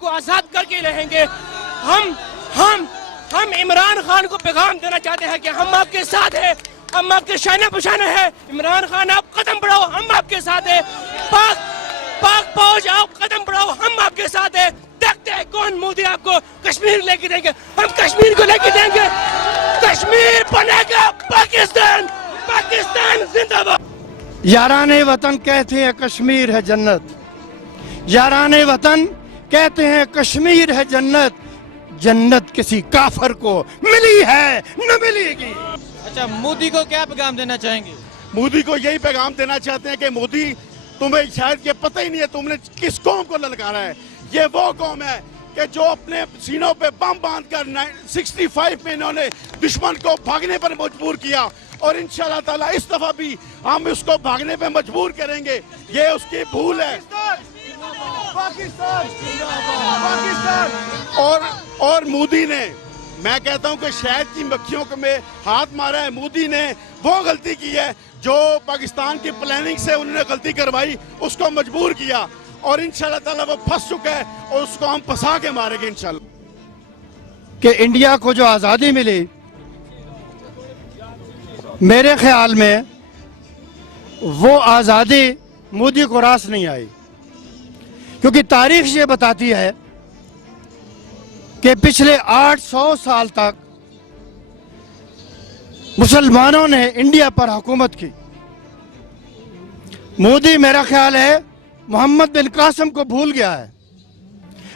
کو آزاد کر کے رہیں گے. ہم عمران خان کو پیغام دینا چاہتے ہیں کہ ہم آپ کے ساتھ ہیں, ہم آپ کے شانہ بشانہ ہیں. عمران خان آپ قدم بڑھاؤ, ہم آپ کے ساتھ ہیں. پاک فوج آپ قدم بڑھاؤ, ہم آپ کے ساتھ ہیں. دیکھتے ہیں کون مودی آپ کو کشمیر لے کے دیں گے. ہم کشمیر کو لے کے دیں گے. کشمیر بنے گا پاکستان. پاکستان زندہ باد. یاران وطن کہتے ہیں کشمیر ہے جنت. یاران وطن کہتے ہیں کشمیر ہے جنت. جنت کسی کافر کو ملی ہے نہ ملے گی. اچھا, مودی کو کیا پیغام دینا چاہیں گے؟ مودی کو یہی پیغام دینا چاہتے ہیں کہ مودی, تمہیں شاید یہ پتہ ہی نہیں ہے تم نے کس قوم کو للکارا ہے. یہ وہ قوم ہے کہ جو اپنے سینوں پہ بم باندھ کر 65 میں انہوں نے دشمن کو بھاگنے پر مجبور کیا, اور انشاءاللہ تعالیٰ اس دفعہ بھی ہم اس کو بھاگنے پہ مجبور کریں گے. یہ اس کی بھول ہے. اور مودی نے, میں کہتا ہوں کہ شہد کی مکھیوں میں ہاتھ مارا ہے. مودی نے وہ غلطی کی ہے جو پاکستان کی پلاننگ سے انہوں نے غلطی کروائی, اس کو مجبور کیا, اور انشاءاللہ تعالیٰ وہ پھنس چکا ہے اور اس کو ہم پھنسا کے ماریں گے انشاءاللہ. کہ انڈیا کو جو آزادی ملی, میرے خیال میں وہ آزادی مودی کو راس نہیں آئی, کیونکہ تاریخ یہ بتاتی ہے کہ پچھلے 800 سال تک مسلمانوں نے انڈیا پر حکومت کی. مودی میرا خیال ہے محمد بن قاسم کو بھول گیا ہے,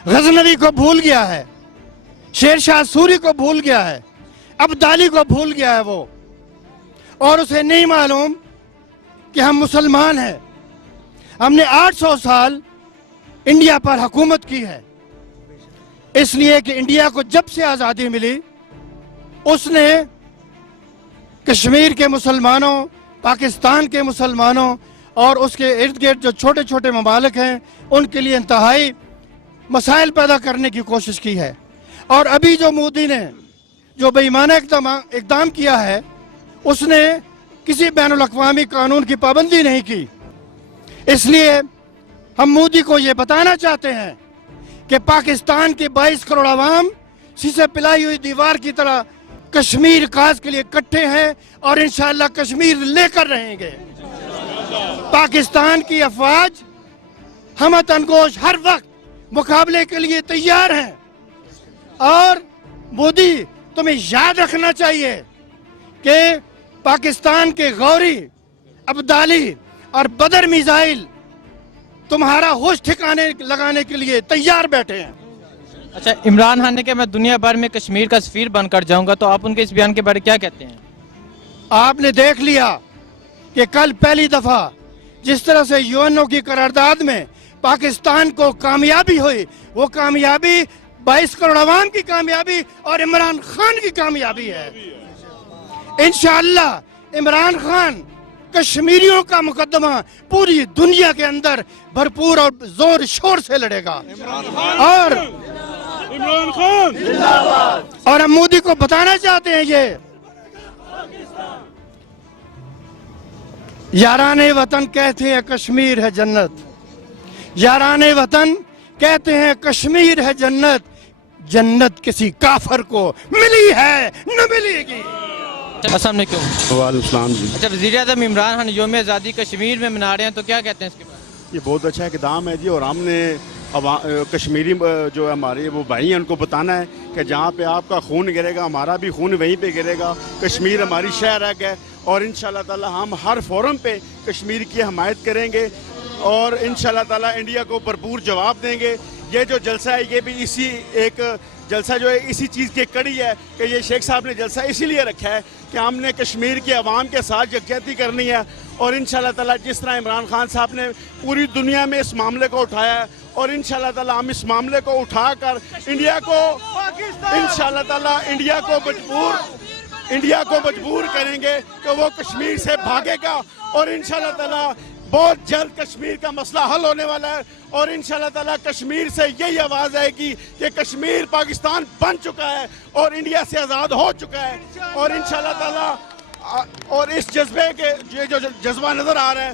غزنوی کو بھول گیا ہے, شیر شاہ سوری کو بھول گیا ہے, عبدالی کو بھول گیا ہے وہ, اور اسے نہیں معلوم کہ ہم مسلمان ہیں. ہم نے 800 سال انڈیا پر حکومت کی ہے, اس لیے کہ انڈیا کو جب سے آزادی ملی اس نے کشمیر کے مسلمانوں, پاکستان کے مسلمانوں اور اس کے ارد گرد جو چھوٹے چھوٹے ممالک ہیں ان کے لیے انتہائی مسائل پیدا کرنے کی کوشش کی ہے. اور ابھی جو مودی نے جو بے ایمانہ اقدام کیا ہے, اس نے کسی بین الاقوامی قانون کی پابندی نہیں کی. اس لیے ہم مودی کو یہ بتانا چاہتے ہیں کہ پاکستان کے 22 کروڑ عوام سیسے پلائی ہوئی دیوار کی طرح کشمیر کاز کے لیے اکٹھے ہیں, اور انشاءاللہ کشمیر لے کر رہیں گے. پاکستان کی افواج ہمہ تنگوش ہر وقت مقابلے کے لیے تیار ہیں. اور مودی, تمہیں یاد رکھنا چاہیے کہ پاکستان کے غوری, عبدالی اور بدر میزائل تمہارا ہوش ٹھکانے لگانے کے لیے تیار بیٹھے ہیں. اچھا, عمران خان نے کہ میں دنیا بھر میں کشمیر کا سفیر بن کر جاؤں گا, تو آپ ان کے اس بیان کے بارے کیا کہتے ہیں؟ آپ نے دیکھ لیا کہ کل پہلی دفعہ جس طرح سے یونو کی قرارداد میں پاکستان کو کامیابی ہوئی, وہ کامیابی 22 کروڑ عوام کی کامیابی اور عمران خان کی کامیابی ہے. انشاءاللہ عمران خان کشمیریوں کا مقدمہ پوری دنیا کے اندر بھرپور اور زور شور سے لڑے گا. اور ہم مودی کو بتانا چاہتے ہیں, یہ یاران وطن کہتے ہیں کشمیر ہے جنت. یاران وطن کہتے ہیں کشمیر ہے جنت. جنت کسی کافر کو ملی ہے نہ ملے گی. السلام علیکم. وعلیکم السلام جی. اچھا, وزیر اعظم عمران خان یوم آزادی کشمیر میں منا رہے ہیں, تو کیا کہتے ہیں اس کے بارے میں؟ یہ بہت اچھا اقدام ہے جی, اور ہم نے کشمیری جو ہے ہمارے وہ بھائی ہیں, ان کو بتانا ہے کہ جہاں پہ آپ کا خون گرے گا ہمارا بھی خون وہیں پہ گرے گا. کشمیر ہماری شہر ہے, اور انشاءاللہ تعالی ہم ہر فورم پہ کشمیر کی حمایت کریں گے, اور انشاءاللہ تعالی انڈیا کو بھرپور جواب دیں گے. یہ جو جلسہ ہے یہ بھی اسی ایک جلسہ جو ہے اسی چیز کی کڑی ہے کہ یہ شیخ صاحب نے جلسہ اسی لیے رکھا ہے کہ ہم نے کشمیر کے عوام کے ساتھ یکجہتی کرنی ہے. اور انشاءاللہ تعالی جس طرح عمران خان صاحب نے پوری دنیا میں اس معاملے کو اٹھایا ہے, اور انشاءاللہ تعالی ہم اس معاملے کو اٹھا کر انڈیا کو انشاءاللہ تعالی انڈیا کو مجبور کریں گے کہ وہ کشمیر سے بھاگے گا. اور انشاءاللہ تعالی بہت جلد کشمیر کا مسئلہ حل ہونے والا ہے, اور انشاءاللہ تعالی کشمیر سے یہی آواز آئے گی کہ کشمیر پاکستان بن چکا ہے اور انڈیا سے آزاد ہو چکا ہے. اور انشاءاللہ تعالی اور اس جذبے کے جو جذبہ نظر آ رہا ہے,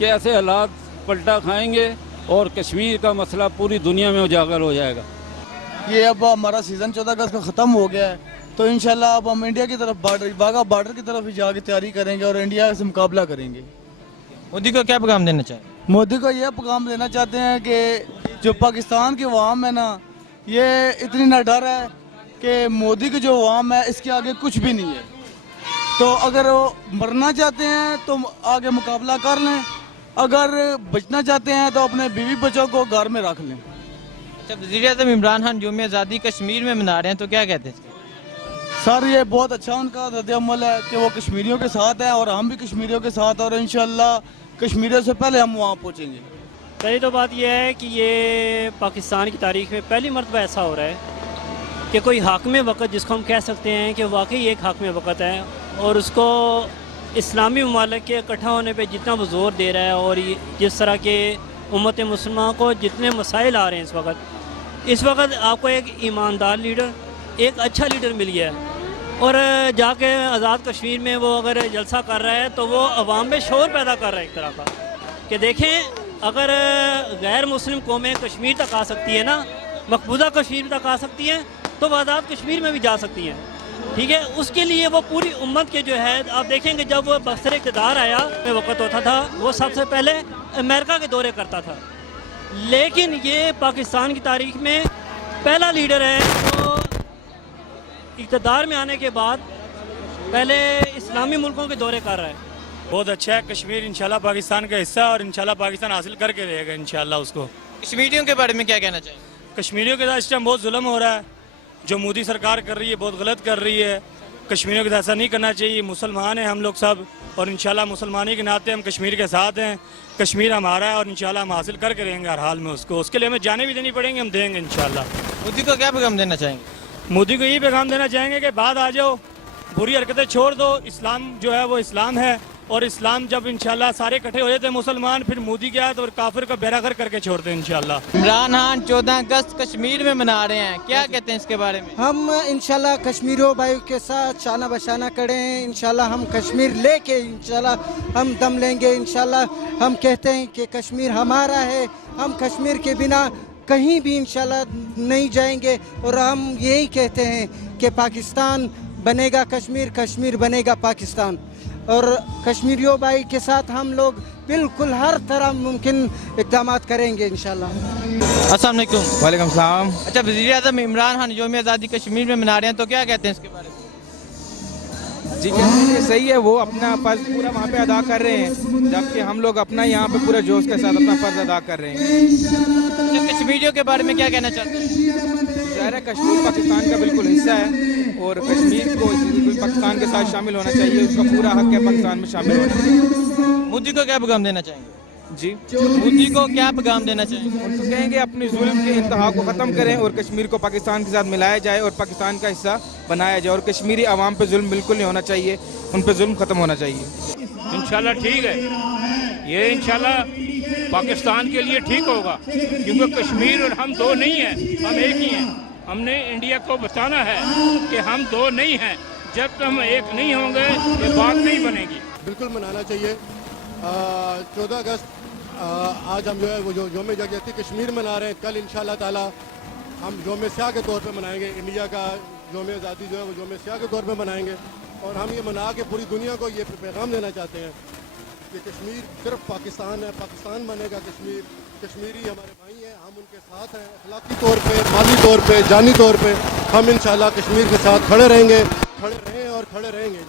کہ ایسے حالات پلٹا کھائیں گے اور کشمیر کا مسئلہ پوری دنیا میں اجاگر ہو جائے گا. یہ اب ہمارا سیزن 14 اگست کا ختم ہو گیا ہے تو انشاءاللہ اب ہم انڈیا کی طرف واگا بارڈر کی طرف ہی جا کے تیاری کریں گے اور انڈیا سے مقابلہ کریں گے. مودی کو کیا پیغام دینا چاہیں؟ مودی کو یہ پیغام دینا چاہتے ہیں کہ جو پاکستان کی عوام ہے نا یہ اتنی نہ ڈر ہے کہ مودی کی جو عوام ہے اس کے آگے کچھ بھی نہیں ہے. تو اگر وہ مرنا چاہتے ہیں تو آگے مقابلہ کر لیں, اگر بچنا چاہتے ہیں تو اپنے بیوی بچوں کو گھر میں رکھ لیں. اچھا, وزیر اعظم عمران خان یوم آزادی کشمیر میں منا رہے ہیں تو کیا کہتے ہیں اس کے؟ سر یہ بہت اچھا ان کا رد عمل ہے کہ وہ کشمیریوں کے ساتھ ہیں اور ہم بھی کشمیریوں کے ساتھ, اور انشاءاللہ کشمیریوں سے پہلے ہم وہاں پہنچیں گے. پہلی تو بات یہ ہے کہ یہ پاکستان کی تاریخ میں پہلی مرتبہ ایسا ہو رہا ہے کہ کوئی حاکم وقت جس کو ہم کہہ سکتے ہیں کہ واقعی ایک حاکم وقت ہے اور اس کو اسلامی ممالک کے اکٹھا ہونے پہ جتنا وہ زور دے رہا ہے اور جس طرح کے امت مسلمہ کو جتنے مسائل آ رہے ہیں اس وقت آپ کو ایک ایماندار لیڈر, ایک اچھا لیڈر مل گیا ہے اور جا کے آزاد کشمیر میں وہ اگر جلسہ کر رہا ہے تو وہ عوام میں شور پیدا کر رہا ہے ایک طرح کا کہ دیکھیں اگر غیر مسلم قومیں کشمیر تک آ سکتی ہیں نا, مقبوضہ کشمیر تک آ سکتی ہیں تو وہ آزاد کشمیر میں بھی جا سکتی ہیں. ٹھیک ہے, اس کے لیے وہ پوری امت کے جو ہے آپ دیکھیں کہ جب وہ بخشر اقتدار آیا وقت ہوتا تھا وہ سب سے پہلے امریکہ کے دورے کرتا تھا, لیکن یہ پاکستان کی تاریخ میں پہلا لیڈر ہے جو اقتدار میں آنے کے بعد پہلے اسلامی ملکوں کے دورے کر رہا ہے. بہت اچھا ہے. کشمیر انشاءاللہ پاکستان کا حصہ اور انشاءاللہ پاکستان حاصل کر کے رہے گا انشاءاللہ اس کو. کشمیریوں کے بارے میں کیا کہنا چاہیں؟ کشمیریوں کے ساتھ اس ٹائم بہت ظلم ہو رہا ہے, جو مودی سرکار کر رہی ہے بہت غلط کر رہی ہے. کشمیریوں کے ساتھ ایسا نہیں کرنا چاہیے. مسلمان ہیں ہم لوگ سب اور انشاءاللہ مسلمانی کے ناطے ہم کشمیر کے ساتھ ہیں. کشمیر ہمارا ہے اور انشاءاللہ ہم حاصل کر کے رہیں گے ہر حال میں اس کو. اس کے لیے ہمیں جانے بھی دینی پڑیں گے, ہم دیں گے انشاءاللہ. مودی کو کیا پیغام دینا چاہیں گے؟ مودی کو یہ پیغام دینا چاہیں گے کہ بعد آ جاؤ, بری حرکتیں چھوڑ دو. اسلام جو ہے وہ اسلام ہے اور اسلام جب انشاءاللہ سارے اکٹھے ہو جاتے ہیں مسلمان, پھر مودی کے آیت اور کافر کا بیڑا غرق کر کے چھوڑتے ہیں انشاءاللہ. عمران خان 14 اگست کشمیر میں منا رہے ہیں, کیا کہتے ہیں اس کے بارے میں؟ ہم انشاءاللہ کشمیریوں بھائیوں کے ساتھ شانہ بشانہ کھڑے ہیں. انشاءاللہ ہم کشمیر لے کے انشاءاللہ ہم دم لیں گے. انشاءاللہ ہم کہتے ہیں کہ کشمیر ہمارا ہے, ہم کشمیر کے بنا کہیں بھی انشاءاللہ نہیں جائیں گے, اور ہم یہی کہتے ہیں کہ پاکستان بنے گا کشمیر, کشمیر بنے گا پاکستان. اور کشمیریوں بھائی کے ساتھ ہم لوگ بالکل ہر طرح ممکن اقدامات کریں گے انشاءاللہ. السلام علیکم. وعلیکم السلام. اچھا, وزیر اعظم عمران خان یوم آزادی کشمیر میں منا رہے ہیں تو کیا کہتے ہیں اس کے بارے میں؟ جی یہ صحیح ہے, وہ اپنا فرض پورا وہاں پہ ادا کر رہے ہیں, جبکہ ہم لوگ اپنا یہاں پہ پورا جوش کے ساتھ اپنا فرض ادا کر رہے ہیں. کشمیریوں کے بارے میں کیا کہنا چاہتے ہیں؟ ظاہر ہے کشمیر پاکستان کا بالکل حصہ ہے اور کشمیر کو پاکستان کے ساتھ شامل ہونا چاہیے, اس کا پورا حق ہے پاکستان میں شامل ہونا چاہیے. مودی کو کیا پیغام دینا چاہیں گے؟ جی مودی کو کیا پیغام دینا چاہیں گے؟ ان کو کہیں گے اپنی ظلم کے انتہا کو ختم کریں اور کشمیر کو پاکستان کے ساتھ ملایا جائے اور پاکستان کا حصہ بنایا جائے, اور کشمیری عوام پہ ظلم بالکل نہیں ہونا چاہیے, ان پہ ظلم ختم ہونا چاہیے. انشاءاللہ ٹھیک ہے, یہ انشاءاللہ پاکستان کے لیے ٹھیک ہوگا, کیونکہ کشمیر اور ہم دو نہیں ہیں, ہم ایک ہی ہیں. ہم نے انڈیا کو بتانا ہے کہ ہم دو نہیں ہیں, جب تک ہم ایک نہیں ہوں گے یہ بات نہیں بنے گی. بالکل منانا چاہیے. 14 اگست آج ہم جو ہے وہ جو یوم یکجہتی کشمیر منا رہے ہیں, کل انشاءاللہ تعالی ہم یوم سیاہ کے طور پہ منائیں گے. انڈیا کا یوم آزادی جو ہے وہ یوم سیاہ کے طور پہ منائیں گے, اور ہم یہ منا کے پوری دنیا کو یہ پیغام دینا چاہتے ہیں کہ کشمیر صرف پاکستان ہے, پاکستان بنے گا کشمیر. کشمیری ہمارے بھائی ہیں, ہم ان کے ساتھ ہیں اخلاقی طور پہ, مالی طور پہ, جانی طور پہ. ہم انشاءاللہ کشمیر کے ساتھ کھڑے رہیں گے, کھڑے رہیں اور کھڑے رہیں گے.